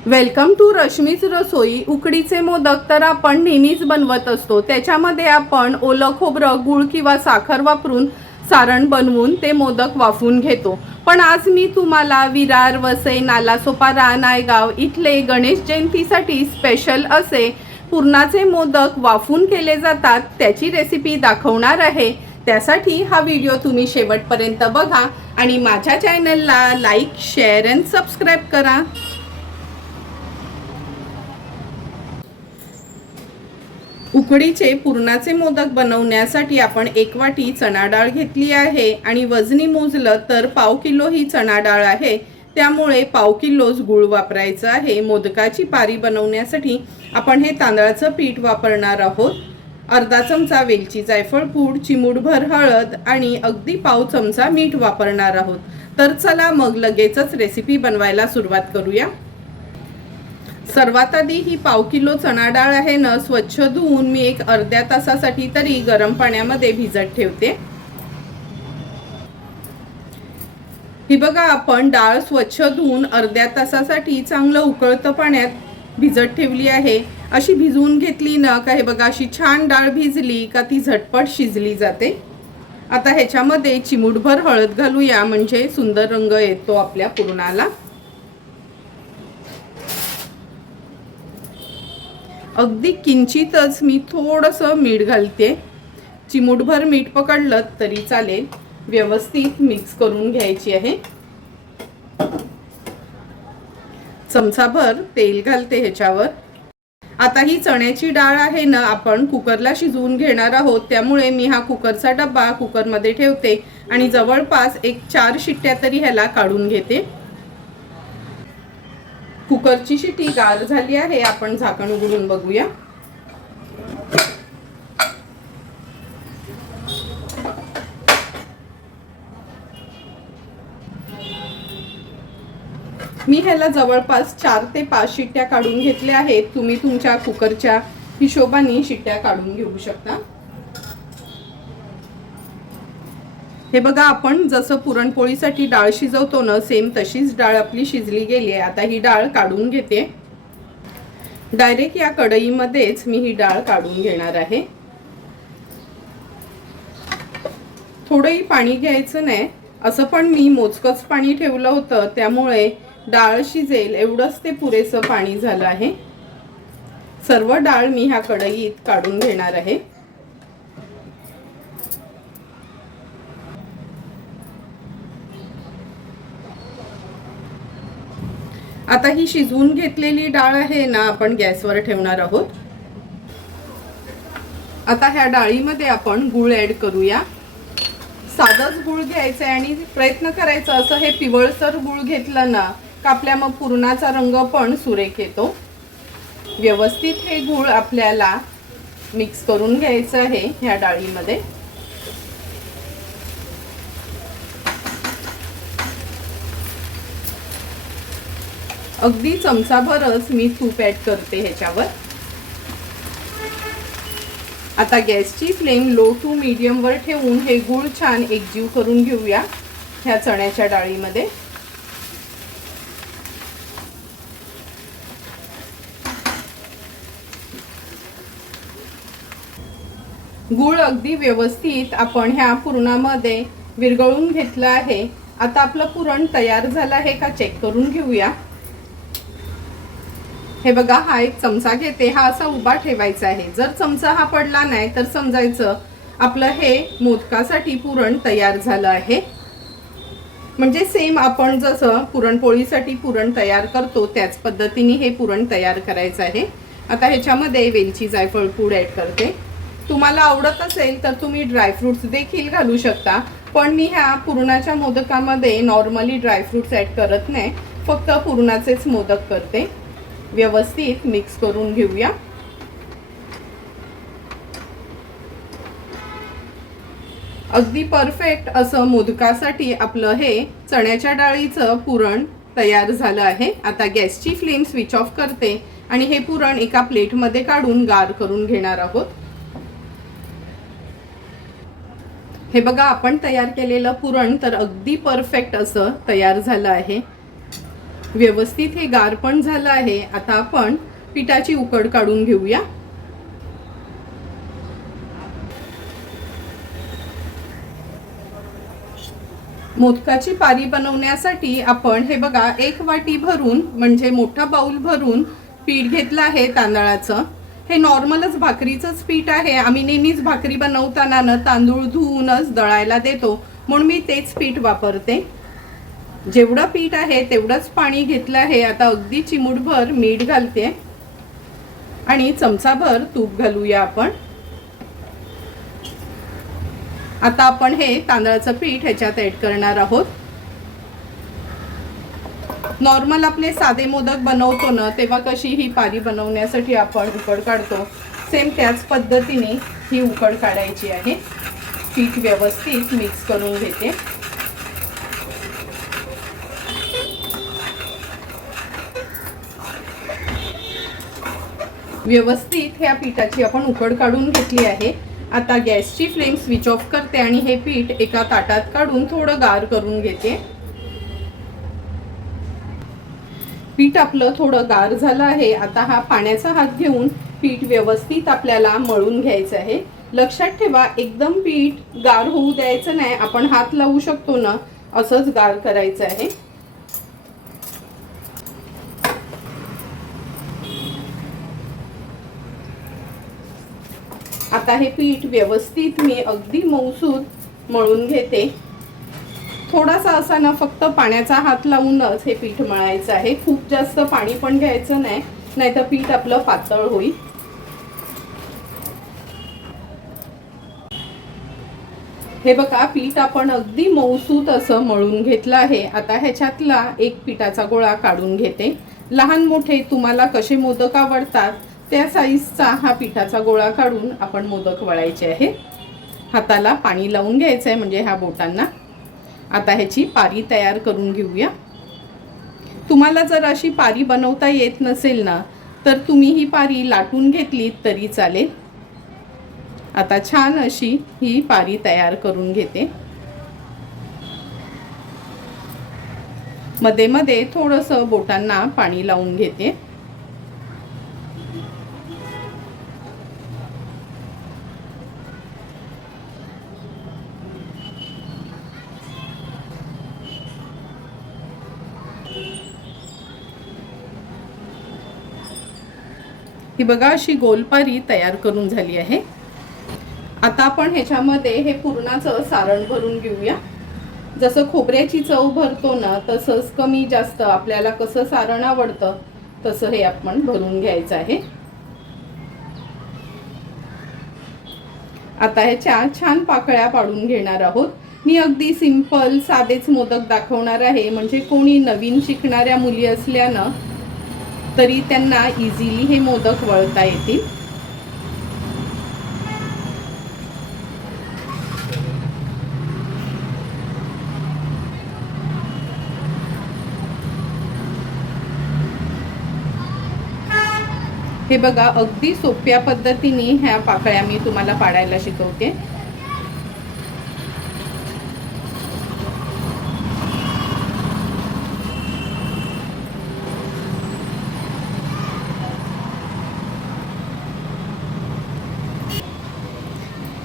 Welcome to रश्मीच रसोई। उकडीचे मोदक तर आपण नेहमीच बनवत असतो। त्याच्यामध्ये आपण ओलं खोबरं, गूळ किंवा साखर वापरून सारण बनवून ते मोदक वाफवून घेतो। पण आज मी तुम्हाला विरार, वसई, नालासोपारा, नायगाव इथले गणेश जयंतीसाठी स्पेशल असे पुरणाचे मोदक वाफवून केले जातात त्याची रेसिपी दाखवणार आहे। त्यासाठी हा व्हिडिओ तुम्ही शेवटपर्यंत बघा आणि माझ्या चॅनलला लाईक, शेअर अँड सबस्क्राईब करा। उकडीचे पुरणाचे मोदक बनवण्यासाठी आपण 1 वाटी चणा डाळ घेतली आहे आणि वजनी मोजलं तर पाव किलो ही चणा डाळ आहे, त्यामुळे पाव किलोच गूळ वापरायचा आहे। मोदकाची पारी बनवण्यासाठी आपण हे तांदळाचं पीठ वापरणार आहोत। अर्धा चमचा वेलची जायफळ पूड, चिमूटभर हळद आणि अगदी पाव चमचा मीठ वापरणार आहोत। तर चला मग लगेचच रेसिपी बनवायला सुरुवात करूया। सर्वात आधी ही पाव किलो चणा डाळ आहे ना, स्वच्छ धुवून मी एक अर्ध्या तासासाठी तरी गरम पाण्यामध्ये भिजत ठेवते। ही बघा, आपण डाळ स्वच्छ धुवून अर्ध्या तासासाठी चांगलं उकळतं पाण्यात भिजत ठेवली आहे। अशी भिजवून घेतली ना का हे बघा, अशी छान डाळ भिजली का ती झटपट शिजली जाते। आता ह्याच्यामध्ये चिमूटभर हळद घालूया, म्हणजे सुंदर रंग येतो आपल्या पुरणाला। अगदी किंचितच मी थोडंसं मीठ घालते, चिमूटभर मीठ पकडलं तरी चालेल। व्यवस्थित मिक्स करून घ्यायची आहे। चमचाभर तेल घालते ह्याच्यावर। आता ही चण्याची डाळ आहे ना, आपण कुकरला शिजवून घेणार आहोत, त्यामुळे मी हा कुकरचा डब्बा कुकरमध्ये ठेवते आणि जवळपास 4 शिट्ट्या तरी ह्याला काढून घेते। कुकरची शिट्टी गार झाली आहे, आपण झाकण उघडून बघूया। मी ह्याला जवळपास 4 ते 5 शिट्ट्या काढून घेतल्या आहेत। तुम्ही तुमच्या कुकरच्या हिशोबाने शिट्ट्या काढून घेऊ शकता। हे बघा, आपण जसं पुरणपोळीसाठी डाळ शिजवतो ना, सेम तशीच डाळ आपली शिजली गेली आहे। आता ही डाळ काढून घेते। डायरेक्ट या कढईमध्येच मी ही डाळ काढून घेणार आहे। थोडंही पाणी घ्यायचं नाही, असं पण मी मोजकच पाणी ठेवलं होतं, त्यामुळे डाळ शिजेल एवढंच ते पुरेसं पाणी झालं आहे। सर्व डाळ मी ह्या कढईत काढून घेणार आहे। आता ही शिजवून घेतलेली डाळ आहे ना, आपण गॅसवर ठेवणार आहोत। आता ह्या डाळीमध्ये आपण गूळ ऍड करूया। साधाच गूळ घ्यायचा आहे आणि प्रयत्न करायचा असं हे पिवळसर गूळ घेतलं ना का आपल्या मग पुरणाचा रंग पण सुरेख येतो। व्यवस्थित हे गूळ आपल्याला मिक्स करून घ्यायचं आहे ह्या डाळीमध्ये। अगदी चमचाभरच मी तूप ऍड करते ह्याच्यावर। आता गॅसची फ्लेम लो टू मीडियम वर ठेवून हे गूळ छान एकजीव करून घेऊया ह्या चण्याच्या डाळीमध्ये। गूळ अगदी व्यवस्थित आपण ह्या पुरणामध्ये विरघळून घेतलं आहे। आता आपलं पुरण तयार झालं आहे का चेक करून घेऊया। हे बघा, हा एक चमचा घेते, हा असा उभा ठेवायचा आहे। जर चमचा हा पडला नाही तर समजायचं आपलं हे मोदकासाठी पुरण तयार झालं आहे। म्हणजे सेम आपण जसं पुरणपोळीसाठी पुरण तयार करतो त्याच पद्धतीने हे पुरण तयार करायचं आहे। आता ह्याच्यामध्ये वेलची जायफळ पूड ऍड करते। तुम्हाला आवडत असेल तर तुम्ही ड्रायफ्रुट्स देखील घालू शकता, पण मी ह्या पुरणाच्या मोदकामध्ये नॉर्मली ड्रायफ्रुट्स ऍड करत नाही, फक्त पुरणाचेच मोदक करते। व्यवस्थित मिक्स करून घेऊया। अगदी परफेक्ट असं मोदकासाठी आपलं हे चण्याच्या डाळीचं पुरण तयार झालं आहे। आता गॅसची फ्लेम स्विच ऑफ करते आणि हे पुरण एका प्लेटमध्ये काढून गार करून घेणार आहोत। हे बघा, आपण तयार केलेलं पुरण तर अगदी परफेक्ट असं तयार झालं आहे। व्यवस्थित हे गार पण झालं आहे. आता आपण पिठाची उकड काढून घेऊया. मोदकाची पारी बनवण्यासाठी आपण हे बघा 1 वाटी भरून म्हणजे मोठा बाउल भरून पीठ घेतलं आहे तांदळाचं. हे नॉर्मलच भाकरीचंच पीठ आहे. आम्ही नेहमीच भाकरी बनवताना न तांदूळ धुवूनच दळायला देतो, म्हणून मी तेच पीठ वापरते. जेवढं पीठ आहे तेवढंच पाणी घेतलं आहे. आता अगदी चिमूटभर मीठ घालते आणि चमचाभर तूप घालूया आपण. आता आपण हे तांदळाचं पीठ ह्याच्यात ऍड करणार आहोत. नॉर्मल आपले साधे मोदक बनवतो ना तेव्हा कशी ही पारी बनवण्यासाठी आपण उकड काढतो, सेम त्याच पद्धतीने ही उकड काढायची आहे. पीठ व्यवस्थित मिक्स करून घेते. व्यवस्थित ह्या पिठाची आपण उकड काढून घेतली आहे. आता गॅसची फ्लेम स्विच ऑफ करते आणि हे पीठ एका ताटात काढून थोडं गार करून घेते. पीठ आपलं थोडं गार झालं आहे. आता हा पाण्याचा हात घेऊन पीठ व्यवस्थित आपल्याला मळून घ्यायचं आहे. लक्षात ठेवा, एकदम पीठ गार होऊ द्यायचं नाही. आपण हात लावू शकतो ना, असंच गार करायचं आहे. आता हे पीठ व्यवस्थित मी अगदी मऊसूत मळून घेते. थोडासा असा ना फक्त पाण्याचा हात लावूनच हे पीठ मळायचं आहे. खूप जास्त पाणी पण घ्यायचं नाही, नाहीतर पीठ आपलं पातळ होईल. हे बघा, पीठ आपण अगदी मऊसूत असं मळून घेतलं आहे. आता ह्याच्यातला एक पिठाचा गोळा काढून घेते. लहान मोठे तुम्हाला कसे मोदक आवडतात त्या साईजचा हा पिठाचा गोळा काढून आपण मोदक वळायचे आहे. हाताला पाणी लावून घ्यायचं आहे म्हणजे ह्या बोटांना. आता ह्याची पारी तयार करून घेऊया. तुम्हाला जर अशी पारी बनवता येत नसेल ना तर तुम्ही ही पारी लाटून घेतलीत तरी चालेल. आता छान अशी ही पारी तयार करून घेते. मध्ये मध्ये थोडंसं बोटांना पाणी लावून घेते. ही बघा अशी गोलपारी तयार करून झाली आहे. आता आपण ह्याच्यामध्ये हे पुरणाचं सारण भरून घेऊया. जसं खोबऱ्याची चव भरतो ना तसंच कमी जास्त आपल्याला कसं सारण आवडतं तसं हे आपण भरून घ्यायचं आहे. आता ह्याच्या छान पाकळ्या पाडून घेणार आहोत. मी अगदी सिंपल साधेच मोदक दाखवणार आहे, म्हणजे कोणी नवीन शिकणाऱ्या मुली असल्यानं तरी त्यांना इझिली हे मोदक वळता येतील. हे बघा, अगदी सोप्या पद्धतीने ह्या पाकळ्या मी तुम्हाला पाडायला शिकवते.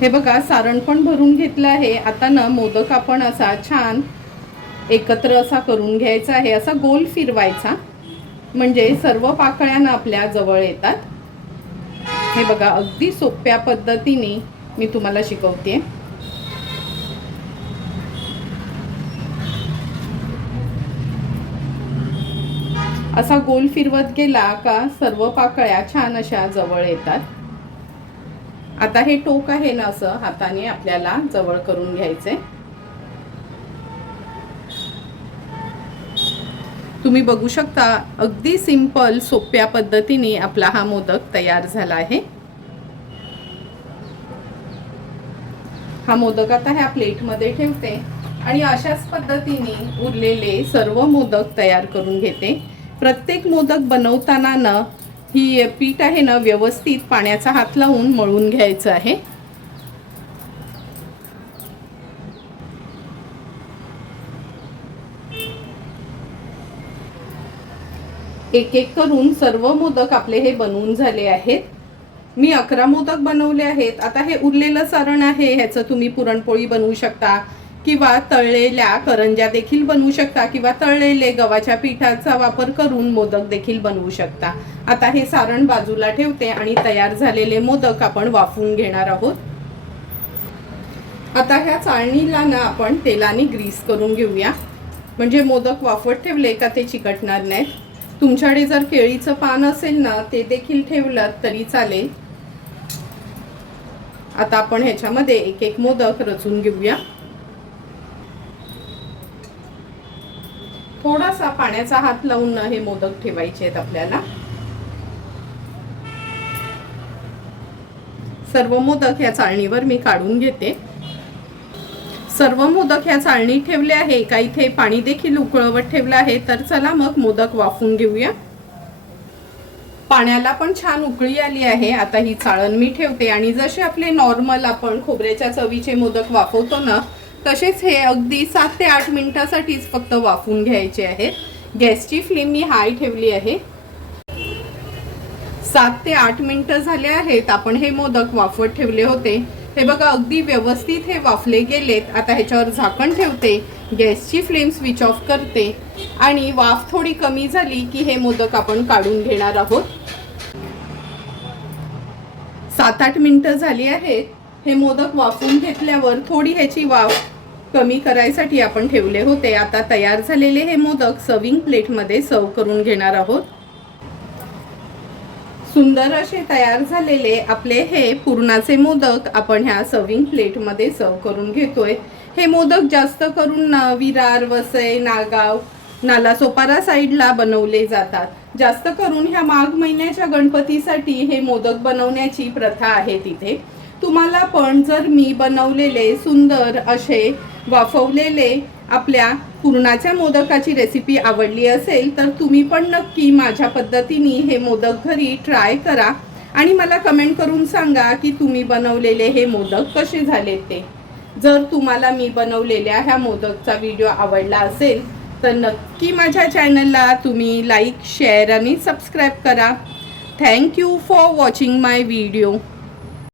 हे बघा, सारण पण भरून घेतलं आहे. आता ना मोदक आपण असा छान एकत्र असा करून घ्यायचा आहे. असा गोल फिरवायचा म्हणजे सर्व पाकळ्या ना आपल्या जवळ येतात. हे बघा, अगदी सोप्या पद्धतीने मी तुम्हाला शिकवते. असा गोल फिरवत गेला का सर्व पाकळ्या छान अशा जवळ येतात. आता हे टोक आहे ना असं हाताने आपल्याला जवळ करून घ्यायचंय. तुम्ही बघू शकता, अगदी सिंपल सोप्या पद्धतीने आपला हा मोदक तयार झाला आहे. हा मोदक आता ह्या प्लेटमध्ये ठेवते आणि अशाच पद्धतीने उरलेले सर्व मोदक तयार करून घेते. प्रत्येक मोदक बनवताना ना ही पीठ आहे ना व्यवस्थित पाण्याचा हात लावून मळून घ्यायचं आहे. एक एक करून सर्व मोदक आपले हे बनवून झाले आहेत. मी 11 मोदक बनवले आहेत. आता हे उरलेलं सारण आहे, ह्याचं तुम्ही पुरणपोळी बनवू शकता किंवा तळलेल्या करंज्या देखील बनवू शकता किंवा तळलेले गव्हाच्या पिठाचा वापर करून मोदक देखील बनवू शकता. आता हे सारण बाजूला ठेवते आणि तयार झालेले मोदक आपण वाफवून घेणार आहोत. आता ह्या चाळणीला ना आपण तेलाने ग्रीस करून घेऊया, म्हणजे मोदक वाफवत ठेवले का ते चिकटणार नाहीत. तुमच्याकडे जर केळीचं पान असेल ना ते देखील ठेवलं तरी चालेल. आता आपण ह्याच्यामध्ये एक एक मोदक रचून घेऊया. थोडासा पाण्याचा हात लावून हे मोदक ठेवायचे आहेत आपल्याला. सर्व मोदक या चाळणीवर मी काढून घेते. सर्व मोदक ह्या चाळणीत ठेवले आहे. का इथे पाणी देखील उकळवत ठेवलं आहे. तर चला मग मोदक वाफवून घेऊया. पाण्याला पण छान उकळी आली आहे. आता ही चाळण मी ठेवते आणि जसे आपले नॉर्मल आपण खोबऱ्याच्या चवीचे मोदक वाफवतो ना, तसेच हे अगदी 7 ते 8 मिनिटासाठीच फक्त वाफवून घ्यायचे आहेत. गॅसची फ्लेम मी हाय ठेवली आहे. 7 ते 8 मिनिटं झाले आहेत. आपण हे मोदक वाफवत ठेवले होते. हे बघा अगदी व्यवस्थित हे वाफले गेलेत. आता ह्याच्यावर झाकण ठेवते, गॅसची फ्लेम स्विच ऑफ करते आणि वाफ थोडी कमी झाली की हे मोदक आपण काढून घेणार आहोत. 7-8 मिनिटं झाली आहेत. हे मोदक वाफवून घेतल्यावर थोडी ह्याची वाफ कमी करायसाठी आपण ठेवले होते. आता तयार झालेले हे मोदक सर्विंग प्लेटमध्ये सर्व करून घेणार आहोत. सुंदर असे तयार झालेले आपले हे पुरणाचे मोदक आपण ह्या सर्विंग प्लेटमध्ये सर्व करून घेतोय. हे मोदक जास्त करून विरार, वसई, नागाव, नालासोपारा साईडला बनवले जातात. जास्त करून ह्या माघ महिन्याच्या गणपतीसाठी हे मोदक बनवण्याची प्रथा आहे तिथे. तुम्हाला पण जर मी बनवलेले सुंदर असे वाफवलेले आपल्या पुरणाच्या मोदकाची रेसिपी आवडली असेल तर तुम्ही पण नक्की माझ्या पद्धतीने हे मोदक घरी ट्राय करा आणि मला कमेंट करून सांगा की तुम्ही बनवलेले हे मोदक कसे झाले ते. जर तुम्हाला मी बनवलेल्या ह्या मोदकचा व्हिडिओ आवडला असेल तर नक्की माझ्या चॅनलला तुम्ही लाईक, शेअर आणि सबस्क्राईब करा. Thank you for watching my video.